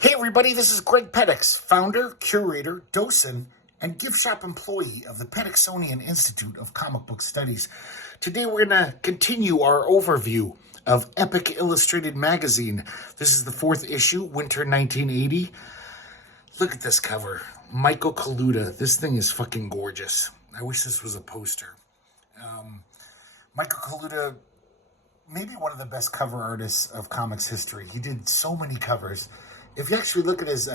Hey everybody, this is Greg-Petix, founder, curator, docent, and gift shop employee of the Petixonian Institute of Comic Book Studies. Today we're going to continue our overview of Epic Illustrated Magazine. This is the 4th issue, winter 1980. Look at this cover. Michael Kaluta. This thing is fucking gorgeous. I wish this was a poster. Michael Kaluta, maybe one of the best cover artists of comics history. He did so many covers. If you actually look at his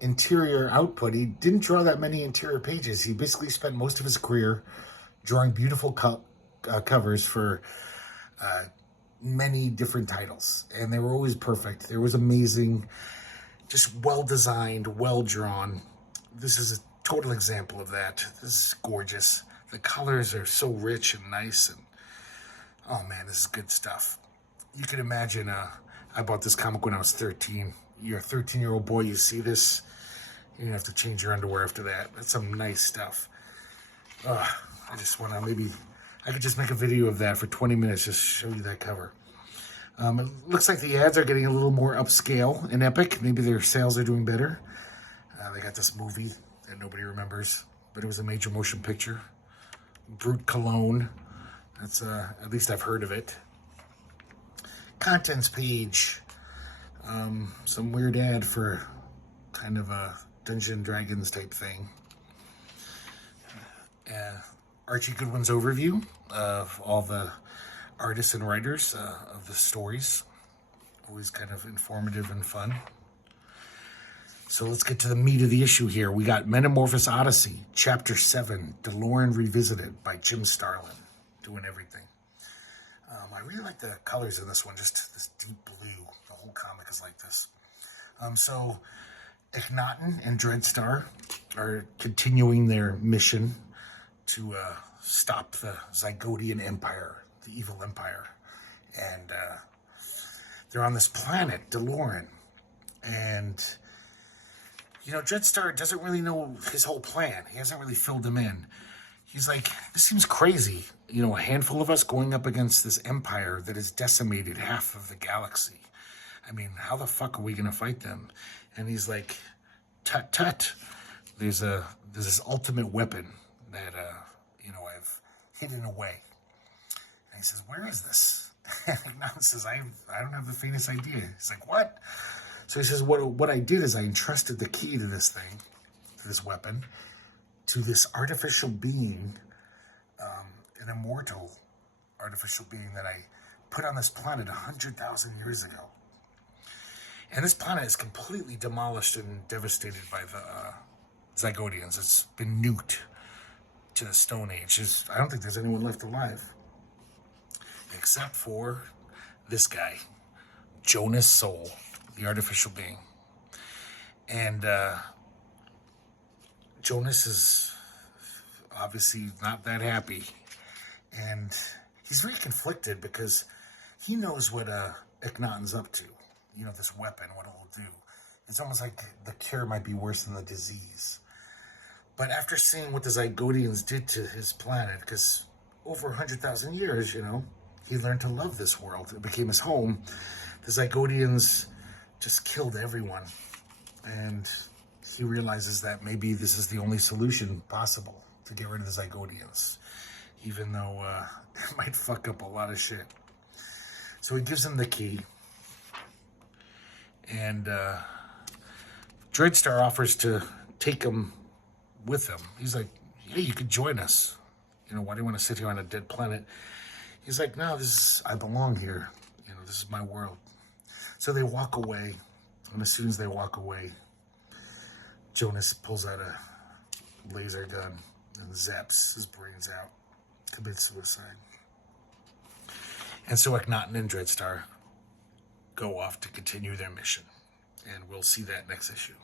interior output, he didn't draw that many interior pages. He basically spent most of his career drawing beautiful covers for many different titles. And they were always perfect. They was amazing, just well-designed, well-drawn. This is a total example of that. This is gorgeous. The colors are so rich and nice. And oh man, this is good stuff. You can imagine, I bought this comic when I was 13. You're a 13-year-old boy, you see this, you're gonna have to change your underwear after that. That's some nice stuff. I just wanna, maybe, I could just make a video of that for 20 minutes, just show you that cover. It looks like the ads are getting a little more upscale in Epic. Maybe their sales are doing better. They got this movie that nobody remembers, but it was a major motion picture. Brute Cologne. That's, at least I've heard of it. Contents page. Some weird ad for kind of a Dungeons and Dragons type thing. Archie Goodwin's overview of all the artists and writers of the stories. Always kind of informative and fun. So let's get to the meat of the issue here. We got Metamorphosis Odyssey, Chapter 7, DeLorean Revisited by Jim Starlin, doing everything. I really like the colors in this one, just this deep blue. The whole comic is like this. So Akhenaten and Dreadstar are continuing their mission to stop the Zygodian Empire, the evil empire. And they're on this planet, DeLorean. And, you know, Dreadstar doesn't really know his whole plan. He hasn't really filled him in. He's like, this seems crazy. You know, a handful of us going up against this empire that has decimated half of the galaxy. I mean, how the fuck are we going to fight them? And he's like, tut tut. There's this ultimate weapon that, you know, I've hidden away. And he says, where is this? And Ignatin says, I don't have the faintest idea. He's like, what? So he says, what I did is I entrusted the key to this thing, to this weapon, to this artificial being, an immortal artificial being that I put on this planet 100,000 years ago. And this planet is completely demolished and devastated by the Zygodians. It's been nuked to the Stone Age. I don't think there's anyone left alive. Except for this guy, Jonas Soul, the artificial being. And Jonas is obviously not that happy. And he's very conflicted because he knows what Akhenaten's up to. You know, this weapon, what it will do. It's almost like the cure might be worse than the disease. But after seeing what the Zygodians did to his planet, because over 100,000 years, you know, he learned to love this world. It became his home. The Zygodians just killed everyone. And he realizes that maybe this is the only solution possible to get rid of the Zygodians. Even though it might fuck up a lot of shit. So he gives him the key. And Dreadstar offers to take him with him. He's like, hey, you could join us. You know, why do you want to sit here on a dead planet? He's like, no, I belong here. You know, this is my world. So they walk away. And as soon as they walk away, Jonas pulls out a laser gun and zaps his brains out. Commits suicide. And so Akhenaten and Dreadstar go off to continue their mission. And we'll see that next issue.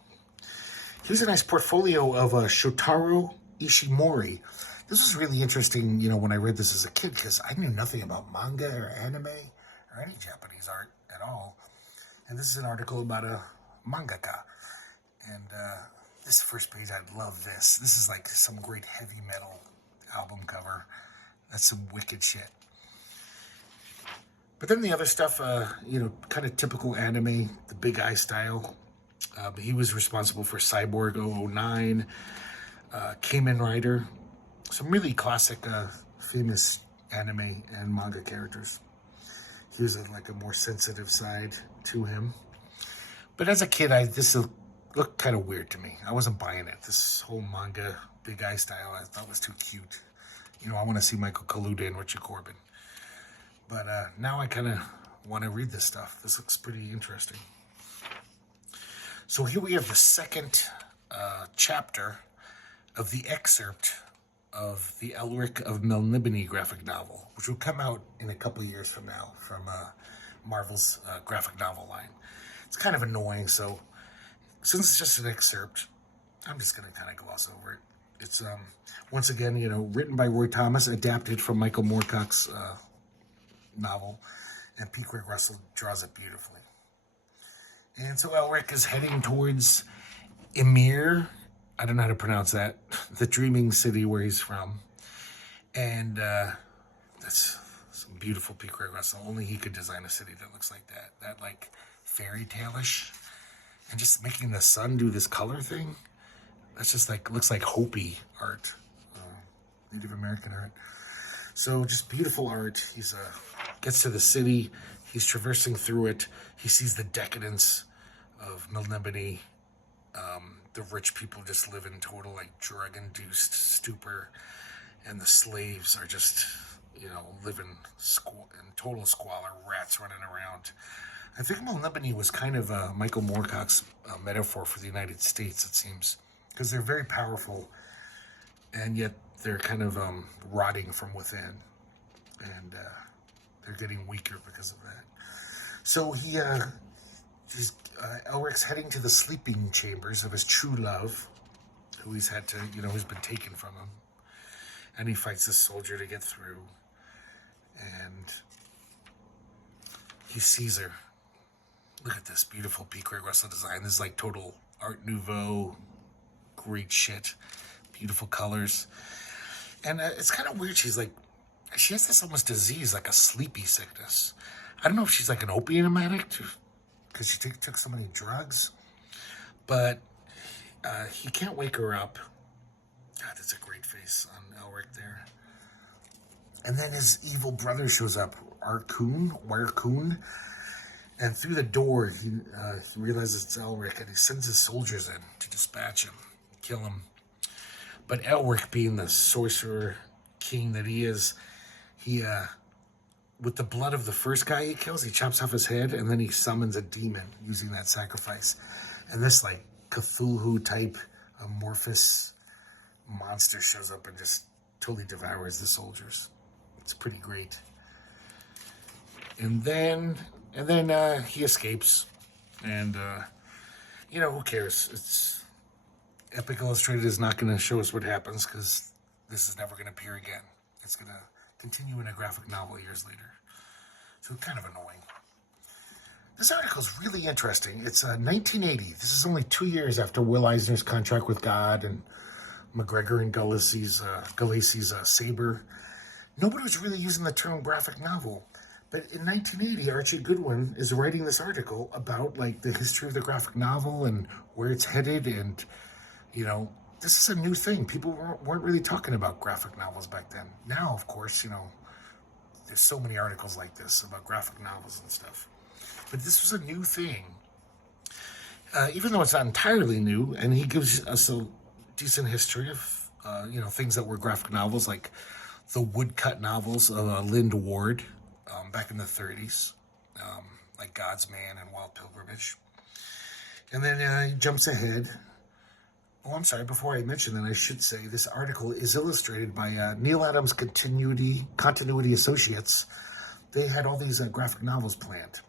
Here's a nice portfolio of Shotaro Ishimori. This was really interesting, you know, when I read this as a kid, because I knew nothing about manga or anime or any Japanese art at all. And this is an article about a mangaka. And this first page, I love this. This is like some great heavy metal album cover. That's some wicked shit. But then the other stuff, you know, kind of typical anime, the big eye style. He was responsible for Cyborg 009, Kamen Rider, some really classic, famous anime and manga characters. He was like a more sensitive side to him. But as a kid, this looked kind of weird to me. I wasn't buying it. This whole manga, big eye style, I thought was too cute. You know, I want to see Michael Kaluta and Richard Corbin. But now I kind of want to read this stuff. This looks pretty interesting. So here we have the second chapter of the excerpt of the Elric of Melniboné graphic novel, which will come out in a couple of years from now from Marvel's graphic novel line. It's kind of annoying, so since it's just an excerpt, I'm just going to kind of gloss over it. It's, once again, you know, written by Roy Thomas, adapted from Michael Moorcock's novel, and P. Craig Russell draws it beautifully. And so Elric is heading towards Emir, I don't know how to pronounce that, the dreaming city where he's from. And that's some beautiful P. Craig Russell. Only he could design a city that looks like that. That, like, fairy tale-ish. And just making the sun do this color thing. That's just like, looks like Hopi art. Native American art. So just beautiful art. He's gets to the city. He's traversing through it. He sees the decadence of Melniboné. The rich people just live in total, like, drug-induced stupor. And the slaves are just, you know, living in total squalor. Rats running around. I think Melniboné was kind of Michael Moorcock's metaphor for the United States, it seems. Because they're very powerful, and yet they're kind of rotting from within. And they're getting weaker because of that. So Elric's heading to the sleeping chambers of his true love, who he's had to, you know, who's been taken from him. And he fights this soldier to get through. And he sees her. Look at this beautiful P. Craig Russell design. This is like total Art Nouveau, great shit. Beautiful colors. And it's kind of weird. She has this almost disease, like a sleepy sickness. I don't know if she's like an opium addict, because she took so many drugs. But he can't wake her up. God, that's a great face on Elric there. And then his evil brother shows up, Warcoon. And through the door, he realizes it's Elric, and he sends his soldiers in to dispatch him, kill him. But Elric, being the sorcerer king that he is, he, with the blood of the first guy he kills, he chops off his head, and then he summons a demon using that sacrifice. And this, like, Cthulhu-type amorphous monster shows up and just totally devours the soldiers. It's pretty great. And then he escapes, and, you know, who cares? It's Epic Illustrated is not going to show us what happens, because this is never going to appear again. It's going to continue in a graphic novel years later. So kind of annoying. This article is really interesting. It's 1980. This is only 2 years after Will Eisner's Contract with God and McGregor and Galassy's Saber. Nobody was really using the term graphic novel. But in 1980, Archie Goodwin is writing this article about, like, the history of the graphic novel and where it's headed. And, you know, this is a new thing. People weren't really talking about graphic novels back then. Now, of course, you know, there's so many articles like this about graphic novels and stuff. But this was a new thing. Even though it's not entirely new, and he gives us a decent history of, you know, things that were graphic novels, like the woodcut novels of Lind Ward, back in the 30s, like God's Man and Wild Pilgrimage. And then he jumps ahead. Oh, I'm sorry, before I mention that, I should say this article is illustrated by Neil Adams Continuity Associates. They had all these graphic novels planned.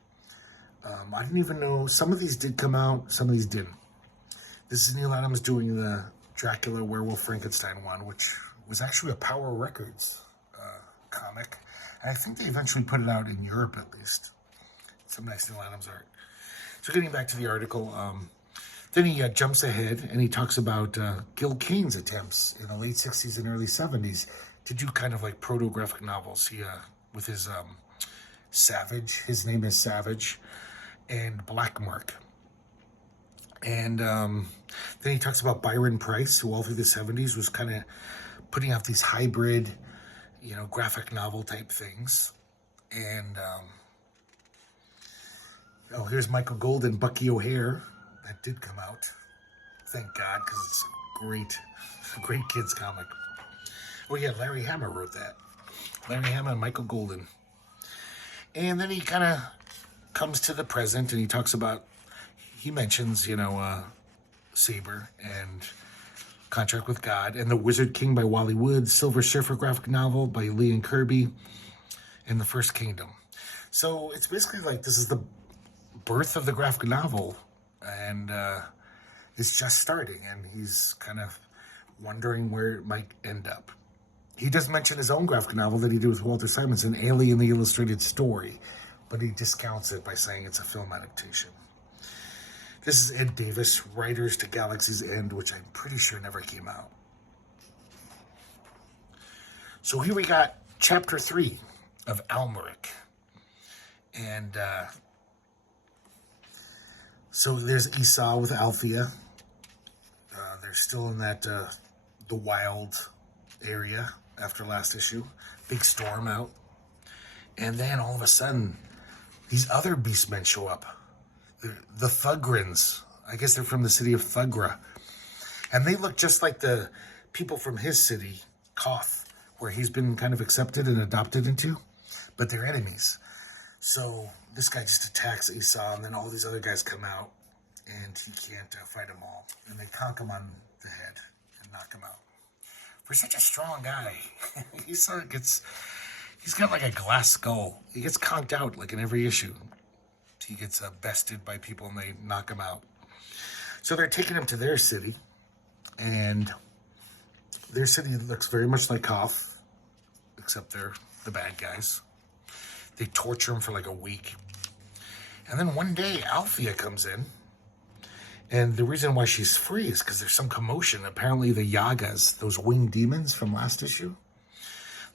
I didn't even know, some of these did come out, some of these didn't. This is Neil Adams doing the Dracula Werewolf Frankenstein one, which was actually a Power Records comic. And I think they eventually put it out in Europe, at least. Some nice Neil Adams art. So getting back to the article, then he jumps ahead and he talks about Gil Kane's attempts in the late 60s and early 70s to do kind of like proto-graphic novels. He, with his Savage, his name is Savage, and Black Mark. And then he talks about Byron Price, who all through the 70s was kind of putting out these hybrid, graphic novel type things. And, here's Michael Golden, Bucky O'Hare. That did come out. Thank God, because it's a great kids comic. Oh yeah, Larry Hama wrote that. Larry Hama and Michael Golden. And then he kind of comes to the present and he mentions, Saber and Contract with God and The Wizard King by Wally Wood, Silver Surfer graphic novel by Lee and Kirby, and The First Kingdom. So it's basically like this is the birth of the graphic novel, and it's just starting, and he's kind of wondering where it might end up. He does mention his own graphic novel that he did with Walter Simonson, Alien the Illustrated Story, but he discounts it by saying it's a film adaptation. This is Ed Davis, Writers to Galaxy's End, which I'm pretty sure never came out. So here we got chapter 3 of Almeric. And so there's Esau with Althea. They're still in that the wild area after last issue. Big storm out. And then all of a sudden, these other beastmen show up. The Thugrins. I guess they're from the city of Thugra. And they look just like the people from his city, Koth, where he's been kind of accepted and adopted into. But they're enemies. So this guy just attacks Esau, and then all these other guys come out, and he can't fight them all. And they conk him on the head and knock him out. For such a strong guy, he's got like a glass skull. He gets conked out like in every issue. He gets bested by people and they knock him out. So they're taking him to their city, and their city looks very much like Koth, except they're the bad guys. They torture him for like a week. And then one day, Althea comes in, and the reason why she's free is because there's some commotion. Apparently the Yagas, those winged demons from last issue,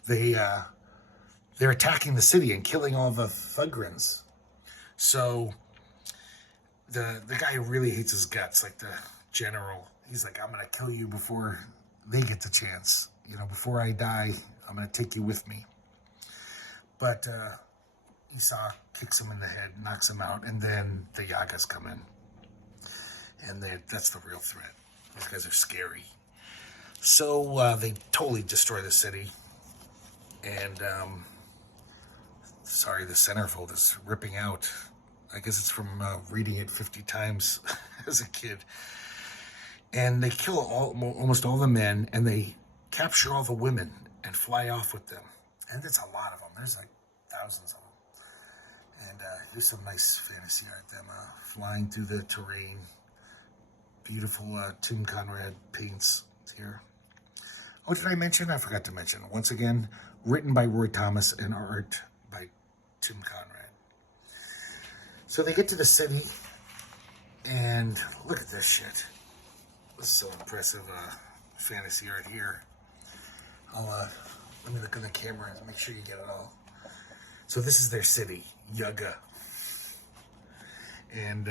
they're attacking the city and killing all the Thugrins. So the guy who really hates his guts, like the general, he's like, I'm going to kill you before they get the chance. Before I die, I'm going to take you with me. But Esau kicks him in the head, knocks him out, and then the Yagas come in. And that's the real threat. These guys are scary. So they totally destroy the city. And, the centerfold is ripping out. I guess it's from reading it 50 times as a kid. And they kill almost all the men, and they capture all the women and fly off with them. And it's a lot of them. There's like thousands of them. And here's some nice fantasy art. Them flying through the terrain. Beautiful Tim Conrad paints here. Oh, did I mention? I forgot to mention. Once again, written by Roy Thomas and art by Tim Conrad. So they get to the city, and look at this shit. This is so impressive fantasy art here. Let me look on the camera and make sure you get it all. So this is their city, Yuga. And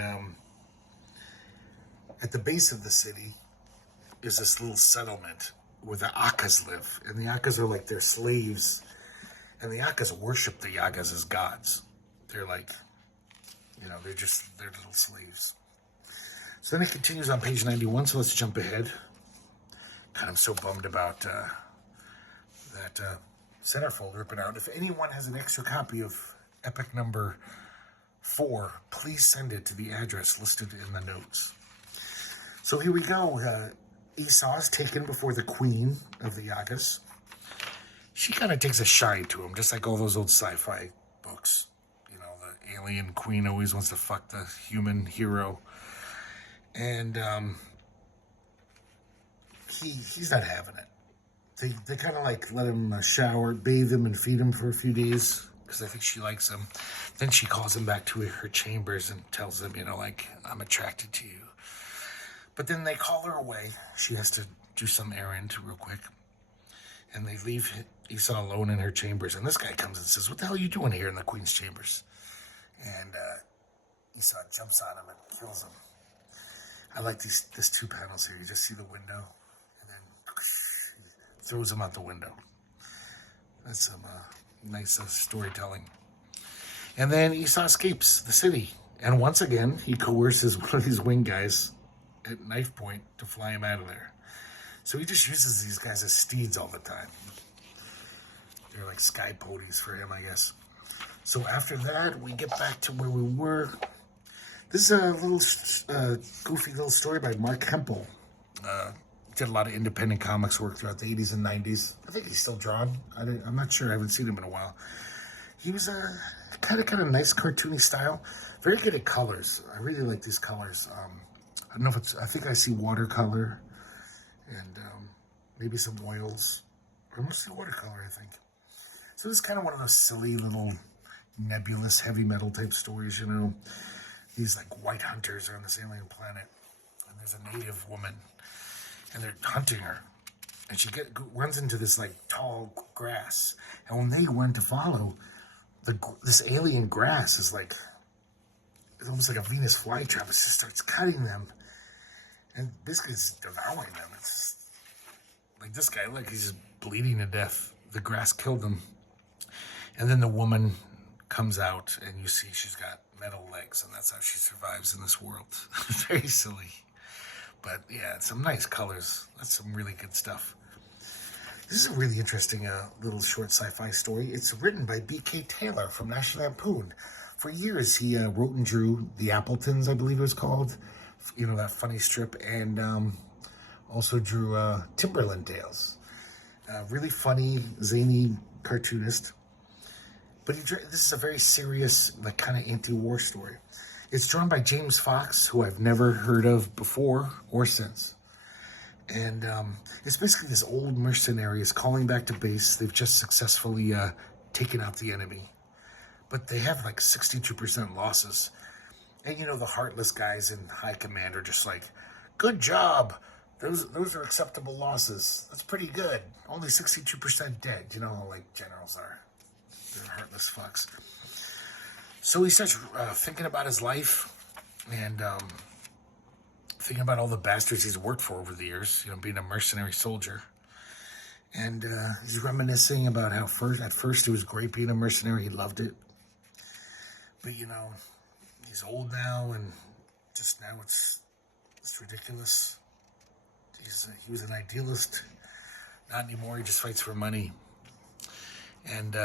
at the base of the city is this little settlement where the Akkas live. And the Akkas are like their slaves. And the Akkas worship the Yagas as gods. They're like, they're little slaves. So then it continues on page 91, so let's jump ahead. God, I'm so bummed about that centerfold ripping out. If anyone has an extra copy of Epic number 4, please send it to the address listed in the notes. So here we go. Esau is taken before the queen of the Yagas. She kind of takes a shine to him, just like all those old sci-fi books. The alien queen always wants to fuck the human hero. And he's not having it. They kind of like let him shower, bathe him, and feed him for a few days because I think she likes him. Then she calls him back to her chambers and tells him, I'm attracted to you. But then they call her away. She has to do some errand real quick. And they leave Esau alone in her chambers. And this guy comes and says, what the hell are you doing here in the queen's chambers? And Esau jumps on him and kills him. I like these 2 panels here. You just see the window, and then throws them out the window. That's some nice storytelling. And then Esau escapes the city, and once again he coerces one of these wing guys at knife point to fly him out of there. So he just uses these guys as steeds all the time. They're like sky ponies for him, I guess. So after that, we get back to where we were. This is a little goofy little story by Mark Hempel. Did a lot of independent comics work throughout the 80s and 90s. I think he's still drawn. I'm not sure. I haven't seen him in a while. He was a kind of nice cartoony style. Very good at colors. I really like these colors. I don't know if it's, I think I see watercolor and maybe some oils. Or mostly watercolor, I think. So this is kind of one of those silly little nebulous heavy metal type stories, you know. These like white hunters are on this alien planet, and there's a native woman, and they're hunting her, and she runs into this like tall grass, and when they run to follow, this alien grass is like, it's almost like a Venus flytrap. It just starts cutting them, and basically it's devouring them. It's like this guy, like he's just bleeding to death. The grass killed him, and then the woman comes out, and you see she's got metal legs, and that's how she survives in this world. Very silly, but yeah, some nice colors. That's some really good stuff. This is a really interesting little short sci-fi story. It's written by B.K. Taylor from National Lampoon. For years, he wrote and drew The Appletons, I believe it was called. You know, that funny strip, and also drew Timberland Tales. Really funny, zany cartoonist. But this is a very serious, like, kind of anti-war story. It's drawn by James Fox, who I've never heard of before or since. And it's basically this old mercenary is calling back to base. They've just successfully taken out the enemy. But they have like 62% losses. And, you know, the heartless guys in high command are just like, good job. Those are acceptable losses. That's pretty good. Only 62% dead. You know how, like, generals are. They're heartless fucks. So he starts thinking about his life and thinking about all the bastards he's worked for over the years, you know, being a mercenary soldier. And he's reminiscing about how at first it was great being a mercenary. He loved it. But, you know, he's old now, and just now it's ridiculous. He was an idealist. Not anymore. He just fights for money. And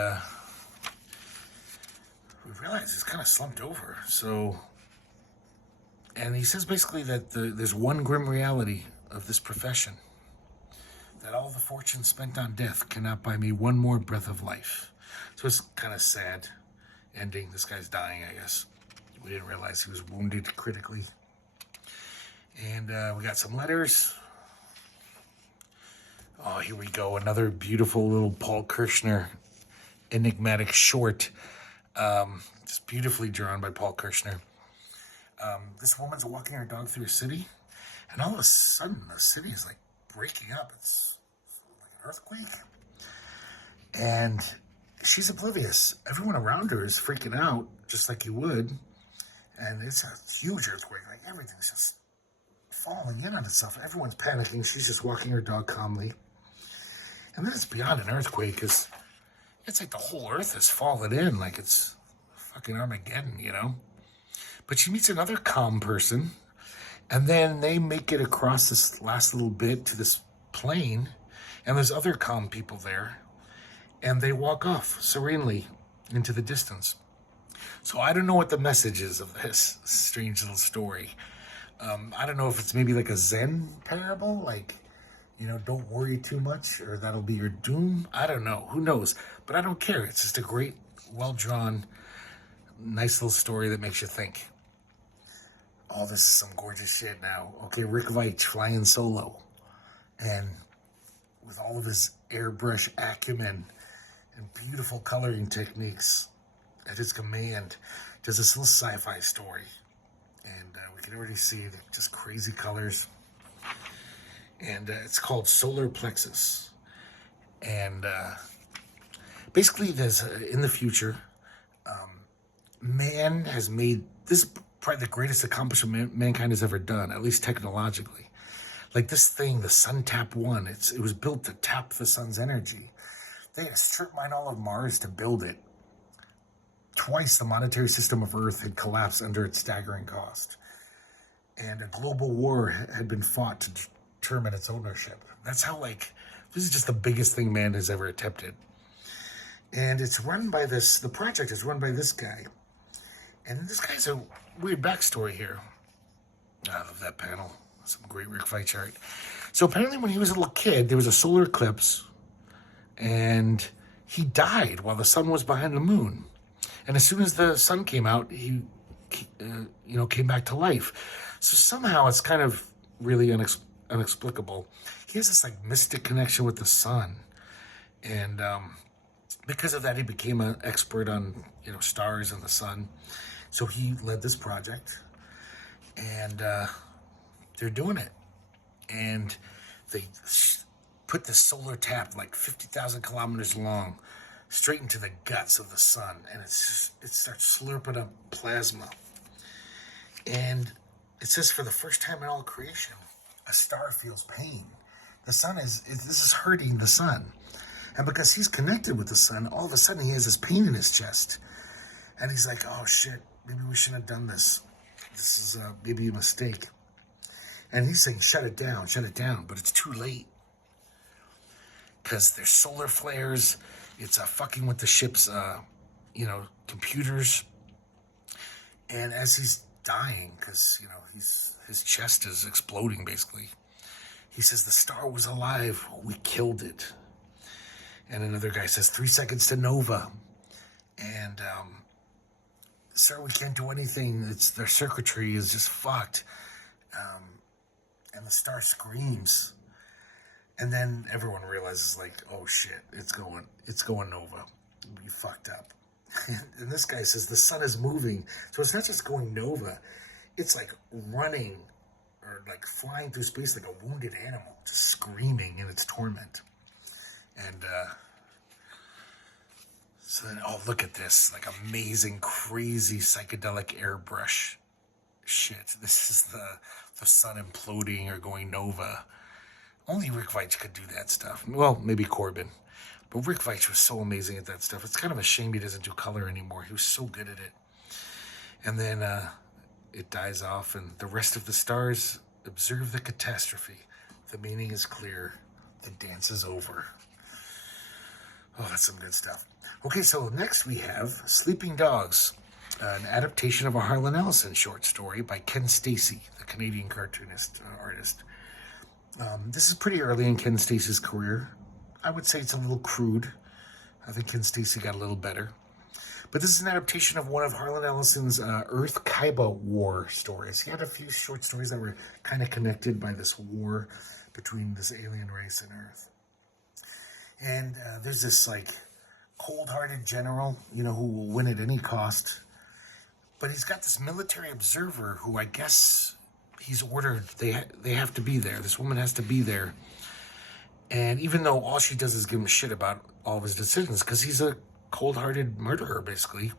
we realize he's kind of slumped over. So, and he says basically that there's one grim reality of this profession. That all the fortune spent on death cannot buy me one more breath of life. So it's kind of sad ending. This guy's dying, I guess. We didn't realize he was wounded critically. And we got some letters. Oh, here we go. Another beautiful little Paul Kirchner enigmatic short. Just beautifully drawn by Paul Kirchner. This woman's walking her dog through a city, and all of a sudden the city is like breaking up. It's like an earthquake. And she's oblivious. Everyone around her is freaking out, just like you would. And it's a huge earthquake. Like, everything's just falling in on itself. Everyone's panicking. She's just walking her dog calmly. And then it's beyond an earthquake, because it's like the whole earth is falling in, like it's fucking Armageddon, you know? But she meets another calm person, and then they make it across this last little bit to this plain, and there's other calm people there, and they walk off serenely into the distance. So I don't know what the message is of this strange little story. I don't know if it's maybe like a Zen parable, like, you know, don't worry too much, or that'll be your doom. I don't know. Who knows? But I don't care. It's just a great, well-drawn, nice little story that makes you think. Oh, this is some gorgeous shit now. Okay, Rick Veitch flying solo. And with all of his airbrush acumen and beautiful coloring techniques at his command, does this little sci-fi story. And we can already see it, just crazy colors. And it's called Solar Plexus. And basically, there's in the future, man has made this probably the greatest accomplishment mankind has ever done, at least technologically. Like this thing, the Sun Tap 1, it was built to tap the sun's energy. They had to strip mine all of Mars to build it. Twice the monetary system of Earth had collapsed under its staggering cost. And a global war had been fought to determine its ownership. That's how, like, this is just the biggest thing man has ever attempted. And it's run by the project is run by this guy. And this guy's a weird backstory here. I love that panel. Some great Rick Veitch art. So apparently when he was a little kid, there was a solar eclipse. And he died while the sun was behind the moon. And as soon as the sun came out, he came back to life. So somehow it's kind of really inexplicable. He has this like mystic connection with the sun. And because of that, he became an expert on, stars and the sun. So he led this project. And they're doing it. And they put this solar tap like 50,000 kilometers long straight into the guts of the sun, and it starts slurping up plasma. And it says for the first time in all creation, a star feels pain. The sun this is hurting the sun. And because he's connected with the sun, all of a sudden he has this pain in his chest. And he's like, oh shit, maybe we shouldn't have done this. This is maybe a mistake. And he's saying, shut it down, but it's too late. Because there's solar flares. It's fucking with the ship's, computers. And as he's dying, because, his chest is exploding, basically, he says, the star was alive. We killed it. And another guy says, 3 seconds to Nova. And, sir, we can't do anything. Their circuitry is just fucked. And the star screams. And then everyone realizes, like, oh shit, it's going Nova. We fucked up. And this guy says the sun is moving. So it's not just going Nova. It's like running or like flying through space like a wounded animal, just screaming in its torment. And so then, oh, look at this, like amazing, crazy psychedelic airbrush shit. This is the sun imploding or going Nova. Only Rick Veitch could do that stuff. Well, maybe Corbin. But Rick Veitch was so amazing at that stuff. It's kind of a shame he doesn't do color anymore. He was so good at it. And then it dies off, and the rest of the stars observe the catastrophe. The meaning is clear. The dance is over. Oh, that's some good stuff. Okay, so next we have Sleeping Dogs, an adaptation of a Harlan Ellison short story by Ken Stacy, the Canadian cartoonist, artist. This is pretty early in Ken Stacy's career. I would say it's a little crude. I think Ken Stacy got a little better. But this is an adaptation of one of Harlan Ellison's Earth Kaiba War stories. He had a few short stories that were kind of connected by this war between this alien race and Earth. And there's this like cold-hearted general, who will win at any cost. But he's got this military observer who I guess he's ordered, they have to be there. This woman has to be there. And even though all she does is give him shit about all of his decisions, because he's a cold-hearted murderer, basically.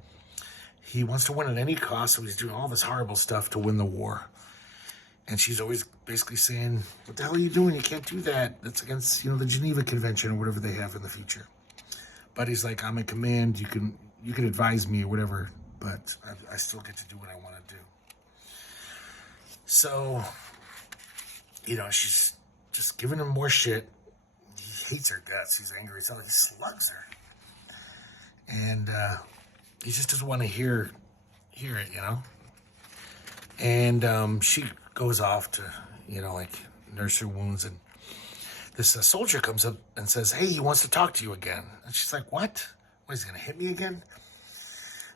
He wants to win at any cost, so he's doing all this horrible stuff to win the war. And she's always basically saying, what the hell are you doing? You can't do that. That's against, the Geneva Convention or whatever they have in the future. But he's like, I'm in command. You can advise me or whatever, but I still get to do what I want to do. So, she's just giving him more shit. He hates her guts. He's angry. So he slugs her. And he just doesn't want to hear it, And she goes off to, nurse her wounds. And this soldier comes up and says, hey, he wants to talk to you again. And she's like, what? What, is he going to hit me again?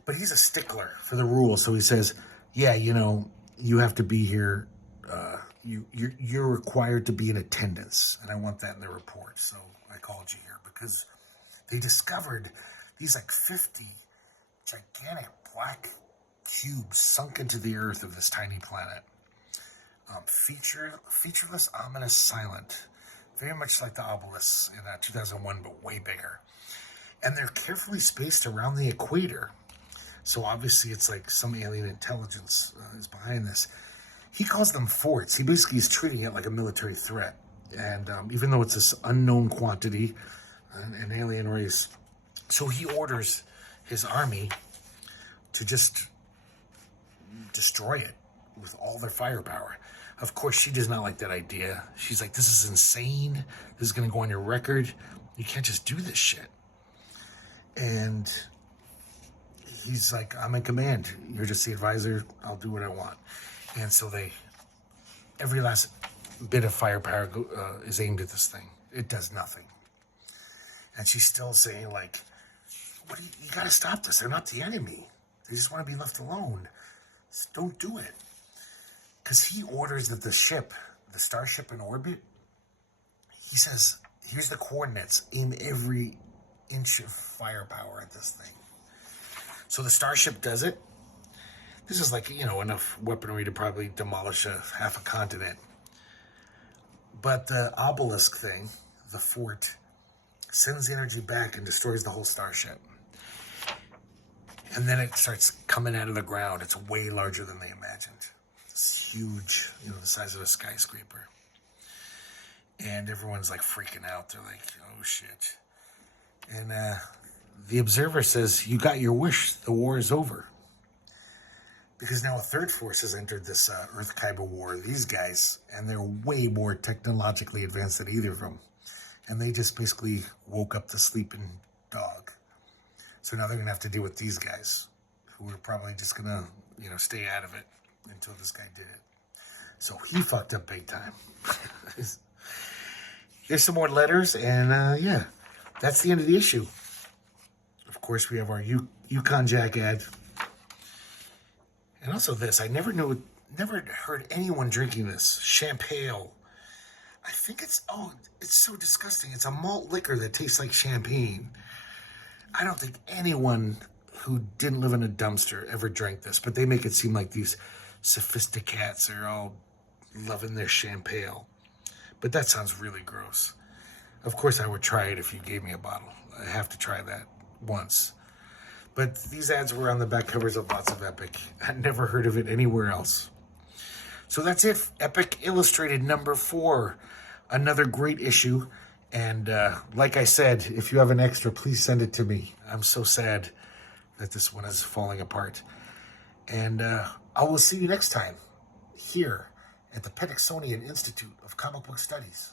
But he's a stickler for the rules. So he says, yeah, you have to be here. You're required to be in attendance. And I want that in the report. So I called you here because they discovered these like 50 gigantic black cubes sunk into the earth of this tiny planet. Featureless, ominous, silent. Very much like the obelisks in 2001, but way bigger. And they're carefully spaced around the equator. So obviously it's like some alien intelligence is behind this. He calls them forts. He basically is treating it like a military threat. And even though it's this unknown quantity, an alien race, so he orders his army to just destroy it with all their firepower. Of course, she does not like that idea. She's like, this is insane. This is going to go on your record. You can't just do this shit. And he's like, I'm in command. You're just the advisor. I'll do what I want. And so every last bit of firepower is aimed at this thing. It does nothing. And she's still saying, like, you got to stop this. They're not the enemy. They just want to be left alone. Just don't do it. Because he orders that the starship in orbit, he says, here's the coordinates. Aim every inch of firepower at this thing. So the starship does it. This is like, enough weaponry to probably demolish half a continent. But the obelisk thing, the fort, sends the energy back and destroys the whole starship. And then it starts coming out of the ground. It's way larger than they imagined. It's huge, the size of a skyscraper. And everyone's like freaking out. They're like, oh shit. And the observer says, you got your wish. The war is over. Because now a third force has entered this Earth Kaiba war. These guys, and they're way more technologically advanced than either of them. And they just basically woke up the sleeping dog. So now they're going to have to deal with these guys, who are probably just going to, stay out of it until this guy did it. So he fucked up big time. Here's some more letters, and yeah, that's the end of the issue. Of course, we have our Yukon Jack ad. And also this, I never heard anyone drinking this. Champagne. I think it's so disgusting. It's a malt liquor that tastes like champagne. I don't think anyone who didn't live in a dumpster ever drank this, but they make it seem like these sophisticats are all loving their champagne. But that sounds really gross. Of course, I would try it if you gave me a bottle. I have to try that once. But these ads were on the back covers of lots of Epic. I'd never heard of it anywhere else. So that's it. Epic Illustrated number 4. Another great issue. And like I said, if you have an extra, please send it to me. I'm so sad that this one is falling apart. And I will see you next time here at the Petixonian Institute of Comic Book Studies.